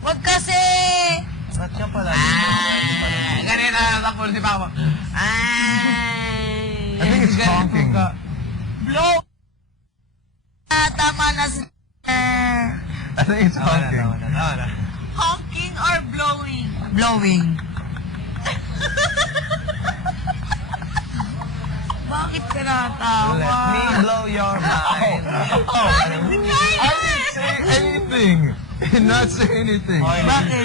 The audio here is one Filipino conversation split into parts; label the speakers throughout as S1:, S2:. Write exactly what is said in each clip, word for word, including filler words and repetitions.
S1: Wag kasi!
S2: Ba't ka pala?
S1: Ah, ganito na sa pool si Pamo. Ay!
S3: I think it's honking.
S1: Blow! Ah, tama na si...
S3: I think it's honking.
S2: Tawa na, tawa na.
S1: Honking or blowing? Blowing. Bakit ka natawa?
S2: Let me blow your mind.
S3: Oh, I didn't say anything. Not say anything.
S1: Bakit?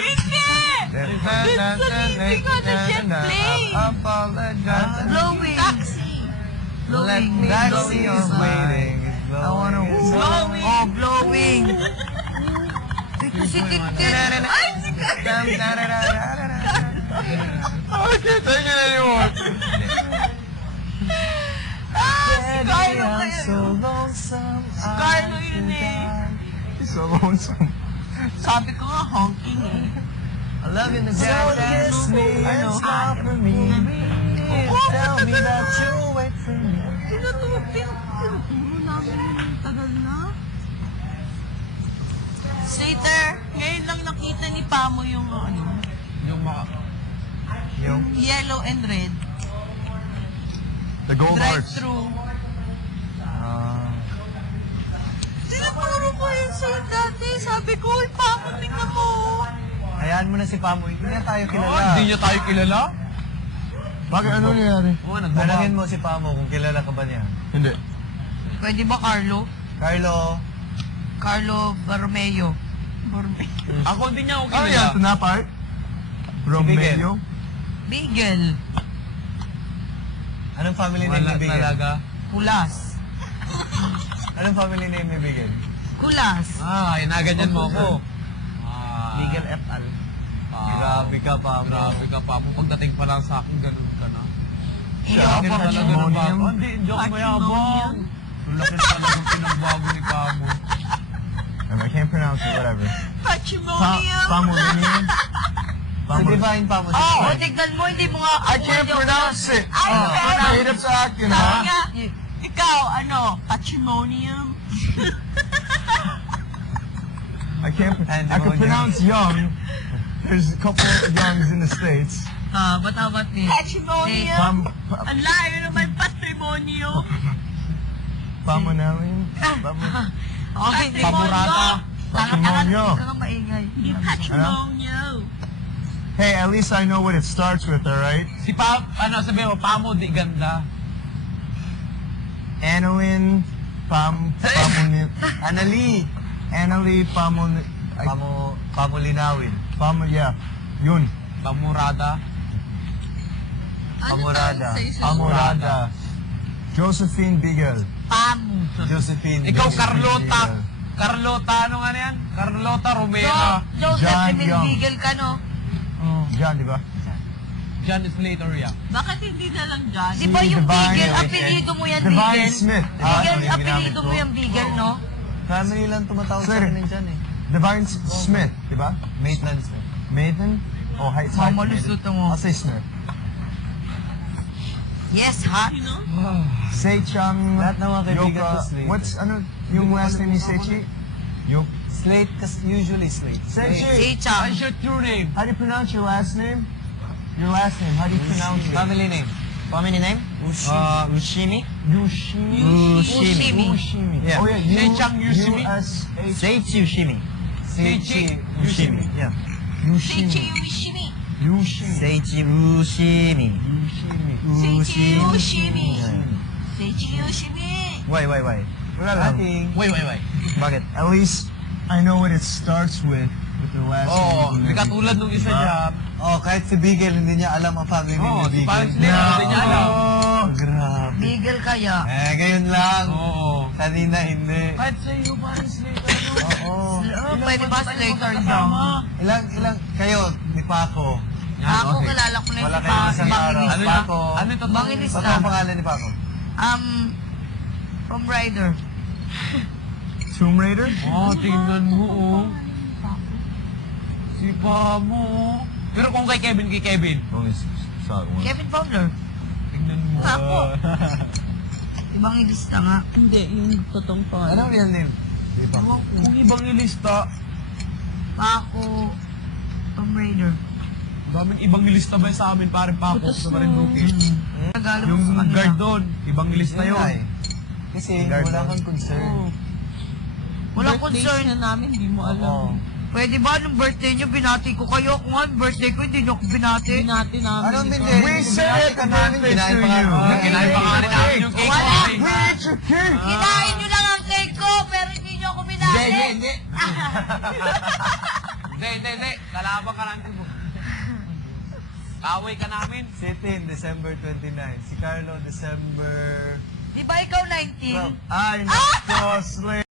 S2: Hindi
S1: ka na siya play.
S2: Apologize.
S1: Blowing. Taxi.
S2: Let
S1: Blowing.
S2: me
S1: Blowing.
S2: taxi is waiting.
S3: I wanna
S1: Blowing. Oh, blowing. Sikit ka. Ay, sikit.
S3: I can't take it anymore.
S1: Ah, si Carlo kaya.
S2: So lonesome.
S1: Si Carlo yun eh.
S3: He's so lonesome.
S1: Sabi ko nga, honking eh.
S2: I love you in the dark. Kiss me and smile for me. Tell me that you'll wait for me.
S1: Tinuturo, tinuturo namin yung tagal na. Slater, ngayon lang nakita ni Pamo yung ano,
S3: Yung mga...
S2: Yung?
S1: yellow and red.
S3: The gold hearts.
S1: Drive-thru.
S2: Ah.
S1: Tinuturo ko yun sa'yo dati. Sabi ko, uy, Pamo, tingnan mo.
S2: Hayaan mo na si Pamo. Hindi na tayo kilala.
S3: Oh, hindi niya tayo kilala? Bakit ano nangyari?
S2: Oo, nagbabangin mo si Pamo kung kilala ka ba niya.
S3: Hindi.
S1: Pwede ba, Carlo?
S2: Carlo.
S1: Carlo Barmeo. Barmeo.
S4: Ako hindi niya ako
S3: Ano
S4: kilala.
S3: yan? Tinapay? Romeo?
S1: Bigel.
S2: Anong family name ni
S4: Wala
S2: Bigel?
S4: talaga.
S1: Kulas.
S2: Anong family name ni Bigel?
S1: Kulas.
S4: Ah, inaganyan mo ako. Ah,
S2: Bigel et al.
S4: ah,
S2: Grabe ka, Pamo.
S4: Grabe ka pa mo. Pagdating pa lang sa akin, ganun ka na.
S3: Siya,
S4: Laki na talaga ng bago.
S3: patrimonium.
S4: Hindi, hindi ako mayabang. Ang laki na talaga ng pinagbago ni Pamo.
S3: I can't pronounce it, whatever. Pa
S1: Patrimonium.
S3: Pamulinium?
S2: Si Divine Pamo. Si
S1: Oh,
S2: Divine.
S1: tignan mo, hindi mo nga...
S3: I can't pronounce it!
S1: Ay,
S3: Oh,
S1: pero-
S3: mahirap sa akin,
S1: Sabi
S3: ha?
S1: nga, ikaw, ano, patrimonium?
S3: I can't... I can
S2: Pandemonium.
S3: pronounce young. There's a couple of youngs in the States.
S1: Ah, ba't how about me? Patrimonium?
S3: Pam... pa-
S1: Ang layo naman, patrimonio.
S3: Pamunalium? Pamu-
S1: Okay, hindi.
S4: Pamurata.
S3: Patrimonio.
S1: Hindi ka nga maingay. Hindi patrimonio.
S3: Hey, at least I know what it starts with, alright?
S4: Si Pa, ano, sabihin mo, Pamo di ganda.
S3: Annalyn, Pam... Pamunit...
S2: Anali.
S3: Annalie, Pamunit...
S2: Pamo, Pamulinawin.
S3: Pam... Yeah. Yun.
S4: Pamurada.
S2: Pamurada.
S3: Pamurada. Josephine Bigel.
S1: Pamu.
S2: Josephine.
S4: Ikaw,
S2: Josephine
S4: Carlota.
S2: Bigel.
S4: Carlota, ano nga na yan? Carlota
S1: Jo,
S4: Romero.
S1: Joseph
S3: John
S1: Emil
S3: Young.
S1: Bigel ka, no?
S3: John, di ba?
S4: John Slater yan.
S1: Bakit hindi na lang John? Di
S3: Si
S1: ba yung
S3: Divine,
S1: Bigel,
S3: eh,
S1: apelido mo yan,
S3: Divine
S1: Bigel?
S3: Smith.
S1: Bigel,
S2: Ah, yung
S1: apelido
S2: ginamit
S1: mo
S2: ko.
S1: yung Bigel, no?
S2: Family lang tumatawag sa
S3: Sir.
S2: akin dyan eh.
S3: Divine S- Smith, di ba?
S2: Maitland Smith.
S3: Mathan? Oh, hi, it's hard to read it.
S1: Mamalusot mo.
S3: I'll say Smith.
S1: Yes, hot.
S3: Seichang...
S2: Lahat ng mga kaibigan
S3: Yoka-
S2: ko, Slate.
S3: What's, ano, yung last name ni Seichi? Yok...
S2: Slate, kasi usually Slate.
S3: Seichi!
S1: Seichang.
S4: What's your true name?
S3: How do you pronounce your last name? Your last name, how do you pronounce it?
S2: Family name.
S5: Family name? Uh, Ushimi?
S3: Yushimi?
S1: Ushimi.
S3: Ushimi.
S5: Yeah.
S3: Oh, yeah. U-
S4: Seichang Yushimi?
S3: U S H...
S5: Seichi Ushimi.
S4: Seichi
S5: Ushimi. Yeah.
S1: Seichi
S3: Yushimi.
S1: Ushimi.
S3: Yushimi.
S5: Seichi Ushimi.
S3: Yushimi.
S1: Seichi Ushimi. Seichi Ushimi.
S5: Why, why, why?
S3: Wala lang.
S2: Ating.
S4: Wait, wait, wait.
S5: Bakit?
S3: At least, I know what it starts with, with the last
S4: Oo, oh,
S3: name.
S4: hindi katulad nung isa niya.
S2: Oh, kahit si Bigel, hindi niya alam ang family name
S4: Oo,
S2: ni
S4: si Pan
S2: Bigel.
S4: Slater, hindi niya alam.
S3: Oh,
S2: Grabe.
S1: Bigel kaya.
S2: Eh, ngayon lang.
S4: Oo.
S2: Kanina hindi.
S4: Kahit sa iyo, Pan Slater, no?
S2: Oo.
S1: Oh, pwede ba Slater lang?
S2: Ilang, ilang, kayo, ni Paco.
S1: Ako, kilala ko na
S2: Wala
S1: yung
S2: kayo
S1: pa-
S2: isang araw.
S1: bangilista.
S4: Ano yung,
S2: Paco.
S4: ano yung totoo?
S1: Bangilista.
S2: Ano ang pangalan ni Paco?
S1: Um, Tomb Raider.
S3: Tomb Raider?
S4: Oh, tingnan mo, oh. Si Pamo. Pero kung kay Kevin, kay Kevin.
S3: Only s- saw it once.
S1: Kevin Fowler.
S4: Tingnan mo.
S1: Ako. Ibang ilista nga.
S6: Hindi, yung totoong pangalan.
S2: Anong real name?
S4: Kung ibang ilista,
S1: Paco.
S2: Tomb Raider.
S4: Daming ibang nilista ba sa amin, pare Paco, sa Marinduque?
S2: Tagalog
S4: Yung
S2: sa kanila.
S4: guard doon, ibang nilista
S3: Yun
S4: yun.
S3: nga eh. Kasi wala kang concern.
S2: Walang
S1: Birthdays
S2: concern.
S1: na namin, di mo alam.
S3: Oo.
S2: Pwede ba nung birthday nyo, binati ko kayo? Kung nga, birthday ko, hindi nyo ako binati.
S1: Hindi natin namin.
S3: Anong
S1: ikaw.
S3: hindi?
S4: We said
S3: ka namin,
S4: birthday
S3: kinain
S4: to
S3: pa nga.
S4: you.
S3: Ah,
S4: Kinain pa nga rin namin yung cake.
S2: Wala.
S4: Okay.
S3: We ate your cake!
S2: Kinain nyo lang ang cake ko, pero hindi nyo ako binati.
S3: Hindi, hindi, hindi.
S4: Hindi, hindi, hindi. Kalaban ka namin mo. Kaway ka namin.
S3: Si Tin, December twenty-nine. Si Carlo, December...
S2: Di ba ikaw nineteen?
S3: Ay, nako, slay.